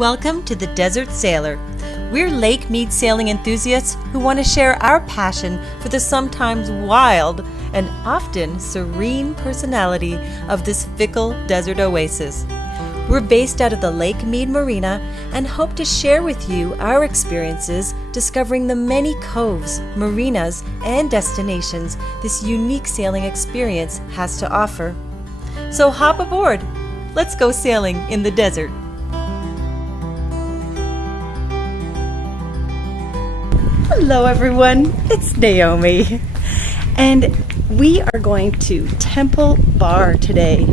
Welcome to the Desert Sailor. We're Lake Mead sailing enthusiasts who want to share our passion for the sometimes wild and often serene personality of this fickle desert oasis. We're based out of the Lake Mead Marina and hope to share with you our experiences discovering the many coves, marinas, and destinations this unique sailing experience has to offer. So hop aboard. Let's go sailing in the desert. Hello everyone, it's Naomi, and we are going to Temple Bar today.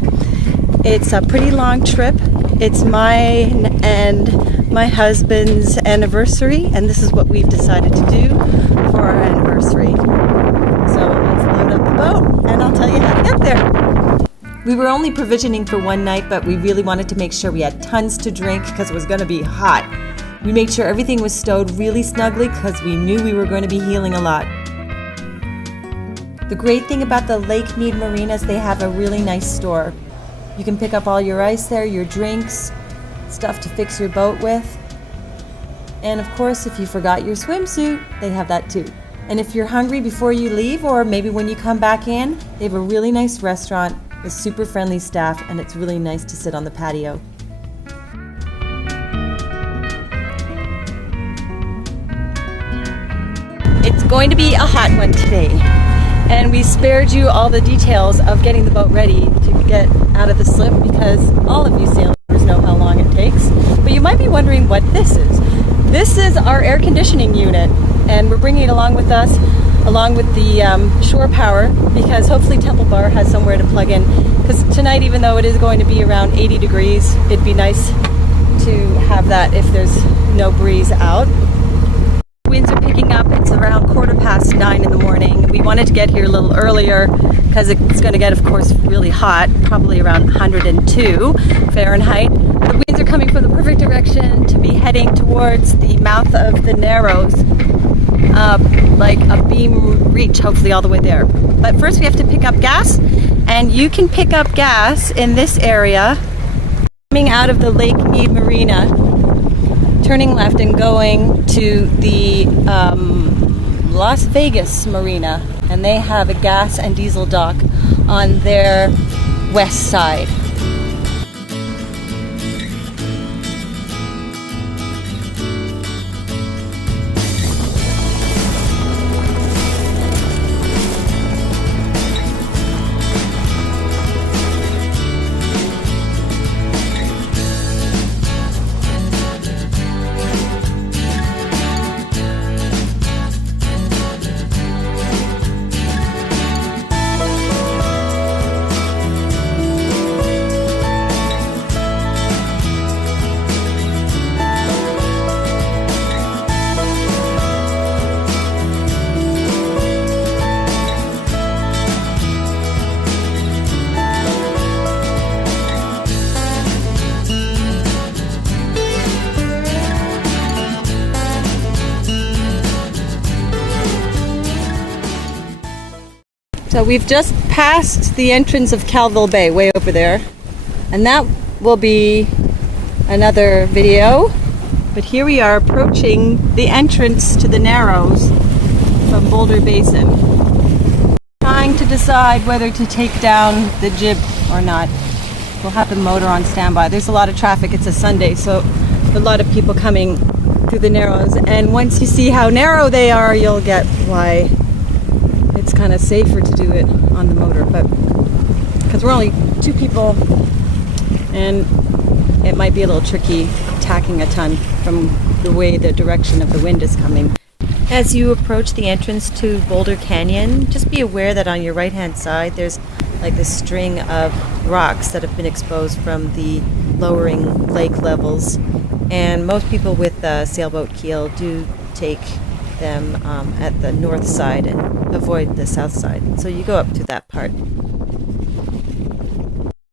It's a pretty long trip. It's mine and my husband's anniversary, and this is what we've decided to do for our anniversary. So let's load up the boat and I'll tell you how to get there. We were only provisioning for one night, but we really wanted to make sure we had tons to drink because it was going to be hot. We made sure everything was stowed really snugly because we knew we were going to be healing a lot. The great thing about the Lake Mead Marina is they have a really nice store. You can pick up all your ice there, your drinks, stuff to fix your boat with. And of course, if you forgot your swimsuit, they have that too. And if you're hungry before you leave, or maybe when you come back in, they have a really nice restaurant with super friendly staff, and it's really nice to sit on the patio. It's going to be a hot one today, and we spared you all the details of getting the boat ready to get out of the slip because all of you sailors know how long it takes. But you might be wondering what this is. This is our air conditioning unit, and we're bringing it along with us, along with the shore power, because hopefully Temple Bar has somewhere to plug in. Because tonight, even though it is going to be around 80 degrees, it'd be nice to have that if there's no breeze out. Winds are picking up. It's around 9:15 in the morning. We wanted to get here a little earlier because it's going to get, of course, really hot, probably around 102 Fahrenheit. The winds are coming from the perfect direction to be heading towards the mouth of the Narrows, like a beam reach, hopefully all the way there. But first we have to pick up gas, and you can pick up gas in this area coming out of the Lake Mead Marina, turning left and going to the Las Vegas Marina, and they have a gas and diesel dock on their west side. So we've just passed the entrance of Calville Bay, way over there, and that will be another video. But here we are approaching the entrance to the Narrows from Boulder Basin. Trying to decide whether to take down the jib or not. We'll have the motor on standby. There's a lot of traffic. It's a Sunday, so a lot of people coming through the Narrows. And once you see how narrow they are, you'll get why it's kind of safer to do it on the motor, but because we're only two people and it might be a little tricky tacking a ton from the way the direction of the wind is coming. As you approach the entrance to Boulder Canyon, just be aware that on your right hand side there's like this string of rocks that have been exposed from the lowering lake levels, and most people with a sailboat keel do take them at the north side and avoid the south side. So you go up to that part.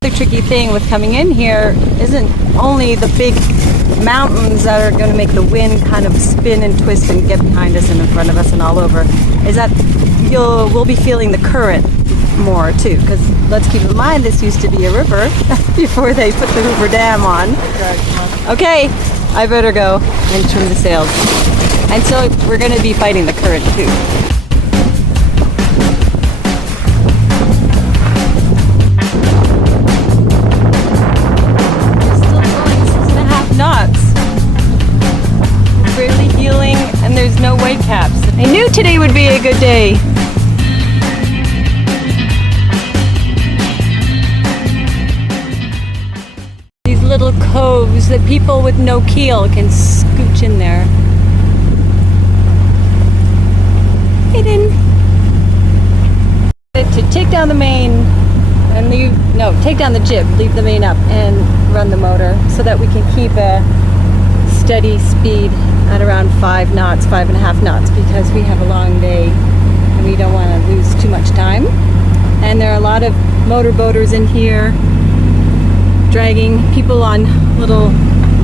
The tricky thing with coming in here isn't only the big mountains that are going to make the wind kind of spin and twist and get behind us and in front of us and all over, is that we'll be feeling the current more too, because let's keep in mind this used to be a river before they put the Hoover Dam on. Okay, I better go and trim the sails. And so we're going to be fighting the current too. We're still going 6.5 knots. Barely heeling, and there's no white caps. I knew today would be a good day. These little coves that people with no keel can scooch in there. Hidden. To take down the main and take down the jib, leave the main up and run the motor so that we can keep a steady speed at around 5 knots, 5.5 knots, because we have a long day and we don't want to lose too much time. And there are a lot of motorboaters in here dragging people on little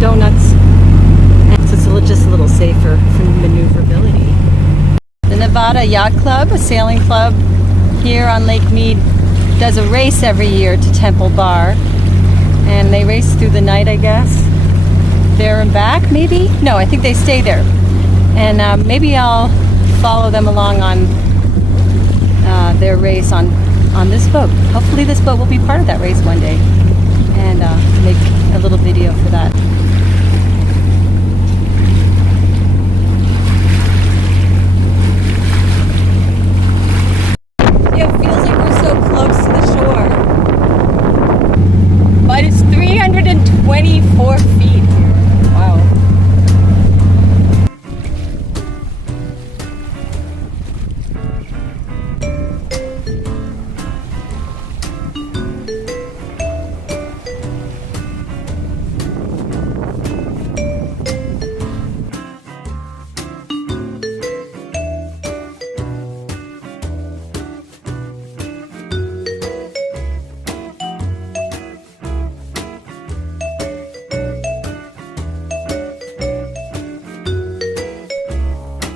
donuts, and so it's just a little safer for maneuverability. The Nevada Yacht Club, a sailing club here on Lake Mead, does a race every year to Temple Bar, and they race through the night, I guess. There and back, maybe? No, I think they stay there. And maybe I'll follow them along on their race on this boat. Hopefully this boat will be part of that race one day, and make a little video for that. Yeah, it feels like we're so close to the shore. But it's 324 feet. Wow.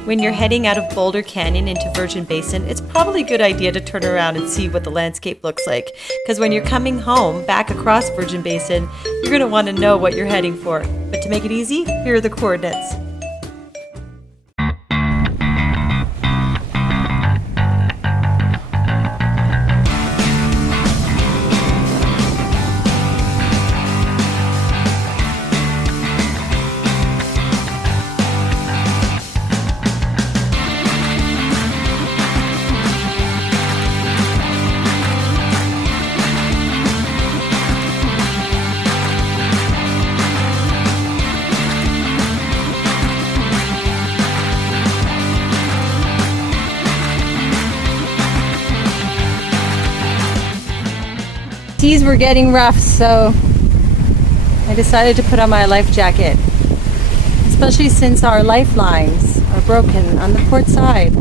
When you're heading out of Boulder Canyon into Virgin Basin, it's probably a good idea to turn around and see what the landscape looks like. Because when you're coming home back across Virgin Basin, you're going to want to know what you're heading for. But to make it easy, here are the coordinates. Seas were getting rough, so I decided to put on my life jacket, especially since our lifelines are broken on the port side.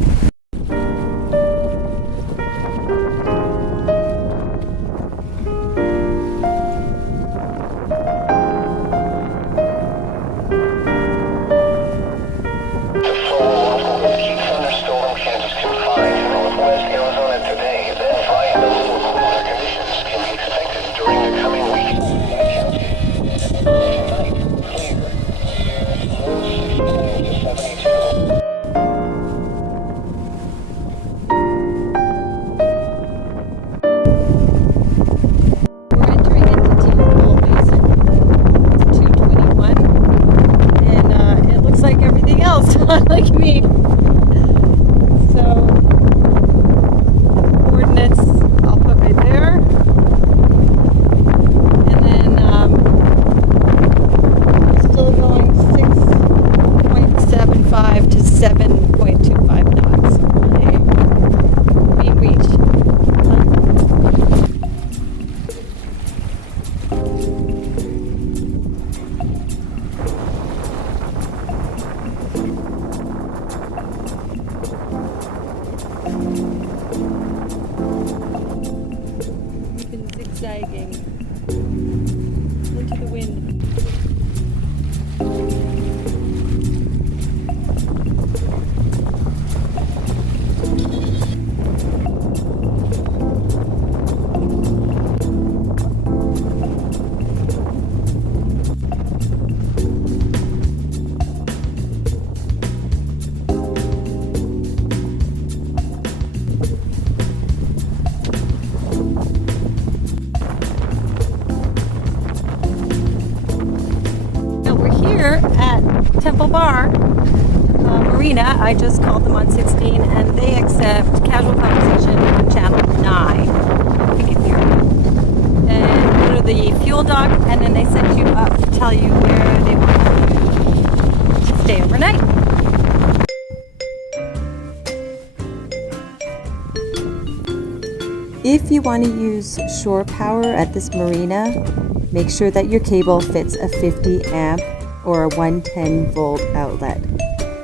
Bar, Marina. I just called them on 16 and they accept casual conversation on channel 9. If you can hear me. And go to the fuel dock and then they send you up to tell you where they want you to stay overnight. If you want to use shore power at this marina, make sure that your cable fits a 50 amp or a 110 volt outlet.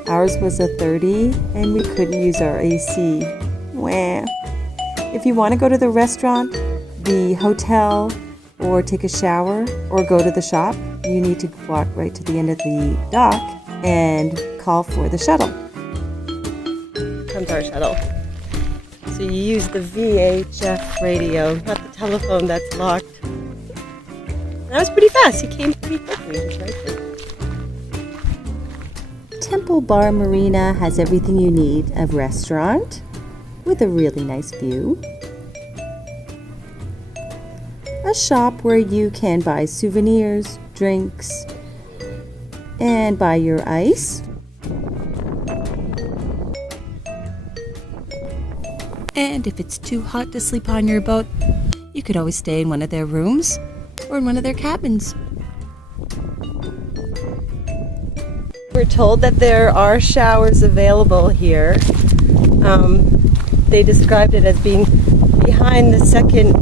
Ours was a 30 and we couldn't use our AC. Wah. If you want to go to the restaurant, the hotel, or take a shower, or go to the shop, you need to walk right to the end of the dock and call for the shuttle. Comes our shuttle. So you use the VHF radio, not the telephone that's locked. That was pretty fast. He came pretty quickly. He was right there. Temple Bar Marina has everything you need: a restaurant with a really nice view, a shop where you can buy souvenirs, drinks, and buy your ice, and if it's too hot to sleep on your boat, you could always stay in one of their rooms or in one of their cabins. We're told that there are showers available here. They described it as being behind the second,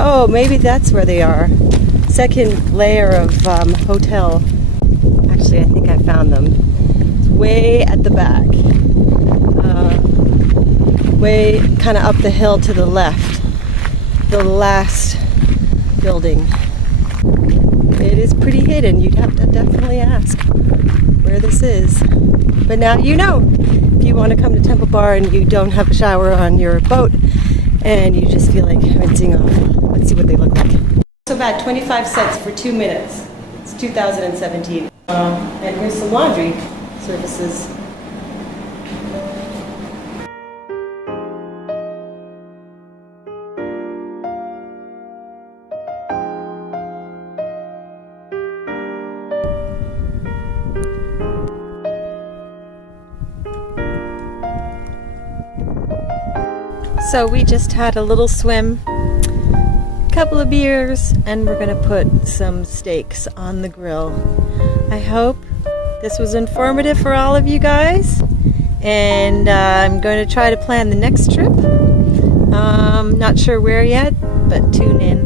oh, maybe that's where they are. Second layer of hotel. Actually, I think I found them. It's way at the back. Way kind of up the hill to the left. The last building. It is pretty hidden. You'd have to definitely ask where this is. But now you know. If you want to come to Temple Bar and you don't have a shower on your boat and you just feel like rinsing off, let's see what they look like. So bad, 25 cents for 2 minutes. It's 2017. And here's some laundry services. So we just had a little swim, a couple of beers, and we're gonna put some steaks on the grill. I hope this was informative for all of you guys, and I'm going to try to plan the next trip. Not sure where yet, but tune in.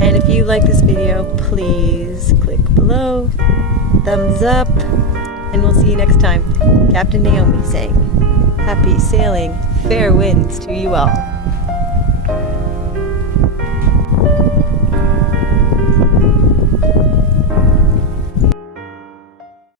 And if you like this video, please click below, thumbs up, and we'll see you next time. Captain Naomi saying, happy sailing, fair winds to you all.